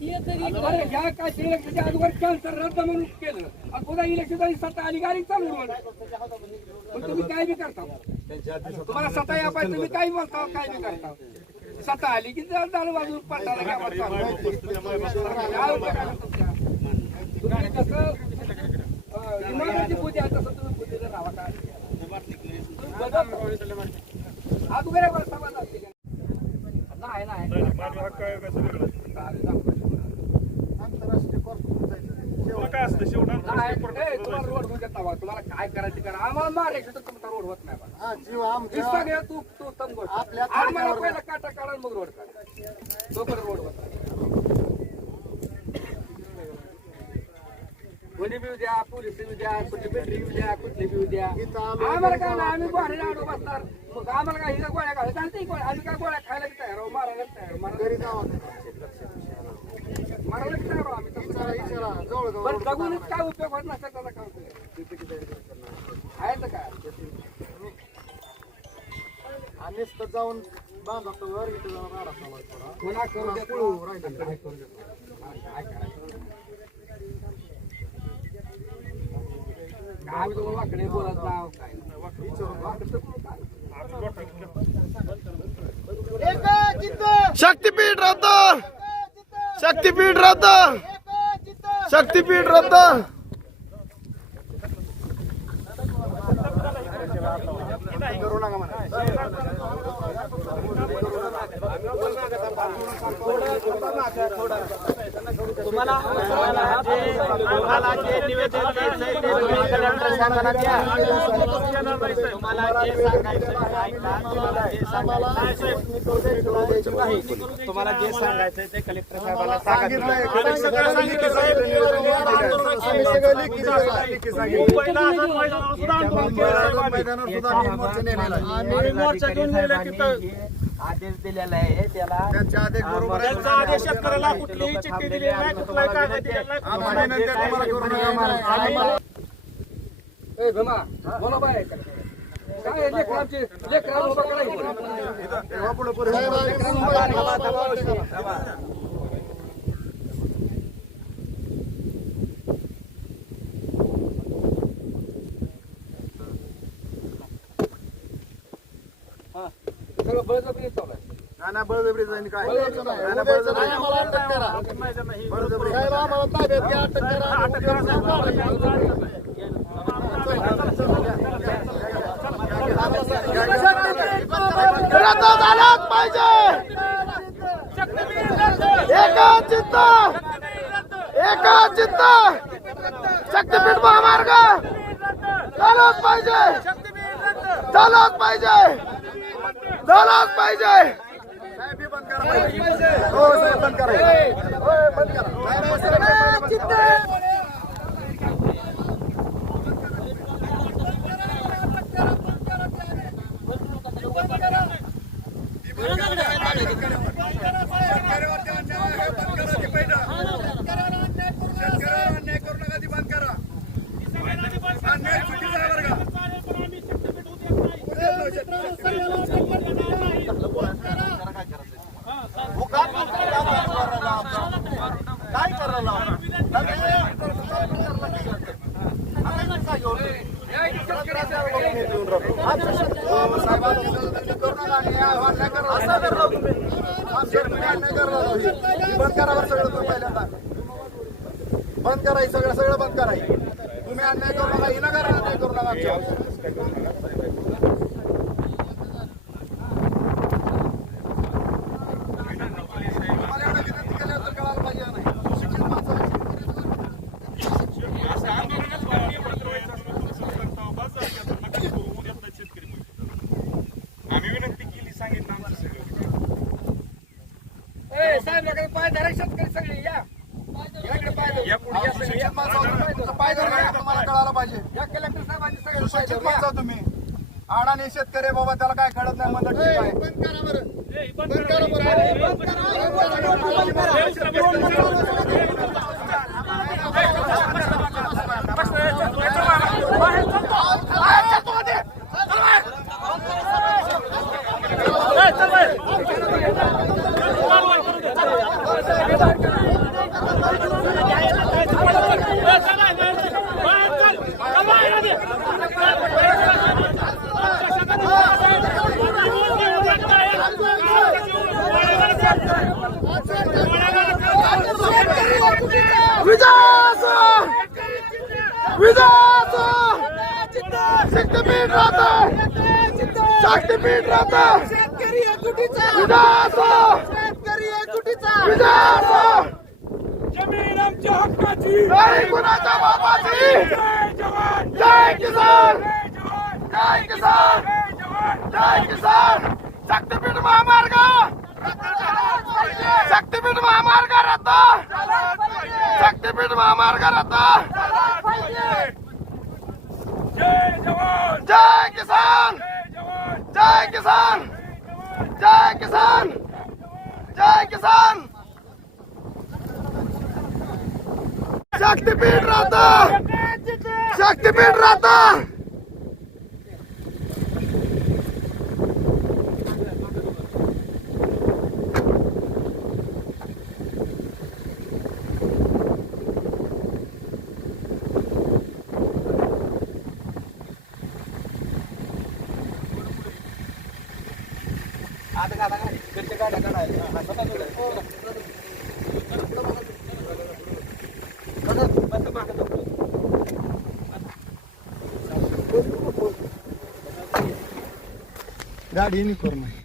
ह्या काय इलेक्शनच्या अगोदर कॅन्सर रद्द म्हणून केलं आणि पुन्हा इलेक्शन सत्ता आली गाडी चालू पण तुम्ही काय बी करता तुम्हाला सत्ता या पाहिजे तुम्ही काही बोलता काय बी करता सत्ता आली की झालं बाजू पडताना तुम्ही कसं इमारती पूजा आहे तसं तुम्ही पूजेला राहा काय अगोदर समाज असते नाही नाही तुम्हाला काय करायचं करा आम्हाला मारायचं तर तुमचा रोड होत नाही आम्हाला पहिला काटा काढा मग रोड काढा तो पण रोड होत कोणी बी द्या पोलीस बी द्या कुठली बेटरी बी द्या कुठली बी द्या आम्हाला काय नाही आम्ही बाहेर आडो बसणार मग आम्हाला काय हिला गोळ्या घालायचं चालते आम्ही काय गोळ्या खायला तयार आहो मारायला तयार मारायला तयार आहो आम्ही पण जगूनच काय उपयोग होत नसता त्याचा काय उपयोग आहे तर काय आणि जाऊन बांधा वर इथे जाऊन पुन्हा करू देतो काय करू देतो काय करायचं आम्ही तुम्हाला वाकडे बोलत नाव काय शक्तीपीठ रद्द शक्तीपीठ रद्द शक्तीपीठ रद्द करू नका म्हणा तुम्हाला जे निवेदन द्यायचंय ते कलेक्टर साहेबांना द्या. तुम्हाला जे सांगायचं तुम्हाला जे सांगायचंय ते कलेक्टर साहेबांना सांगितलं. आदेश दिलेला आहे त्याला त्यांचा आदेश शेतकऱ्याला कुठलीही चिठ्ठी दिलेली नाही कुठलाही कागद दिलेला नाही. काय लेकरांची लेकरांना उभं करायचं सगळं बळजबरी चालू आहे. नाना बळजबरी जाईन काय नाना बळजबरी आम्हाला अटक करा बळजबरी साहेब आम्हाला ताब्यात घ्या अटक करा रद्द झालाच पाहिजे एका चित्त शक्तीपीठ महामार्ग झालाच पाहिजे झालाच पाहिजे झालाच पाहिजे. साहेब बंद करा हो साहेब बंद करा बंद करा काय करायला बंद करा सगळं तुम्ही पहिल्यांदा बंद करायचं सगळं बंद करायचं तुम्ही अन्याय करू नका हिला करा अन्याय करू नका पाय धरा शेतकरी सगळे या पाय धरा तुम्हाला कळायला पाहिजे या कलेक्टर साहेबांनी सगळे सुशिक्षित माणसं तुम्ही अडाणी शेतकरी बाबा त्याला काय कळत नाही मदत काय शक्तीपीठ राहतं शक्तीपीठ राहतं शेतकरी एकजुटीचा विजय असो शेतकरी एकजुटीचा विजय असो जमीन आमच्या हक्काची नाही कुणाच्या बापाची जय जवान जय किसान जय जवान जय किसान जय जवान जय किसान शक्तीपीठ महामार्ग शक्तीपीठ महामार्ग रद्द शक्तीपीठ महामार्ग रद्द जय जवान जय किसान जय जवान जय किसान जय किसान जय किसान शक्तीपीठ रद्द शक्तीपीठ रद्द गाडी निकोर नाही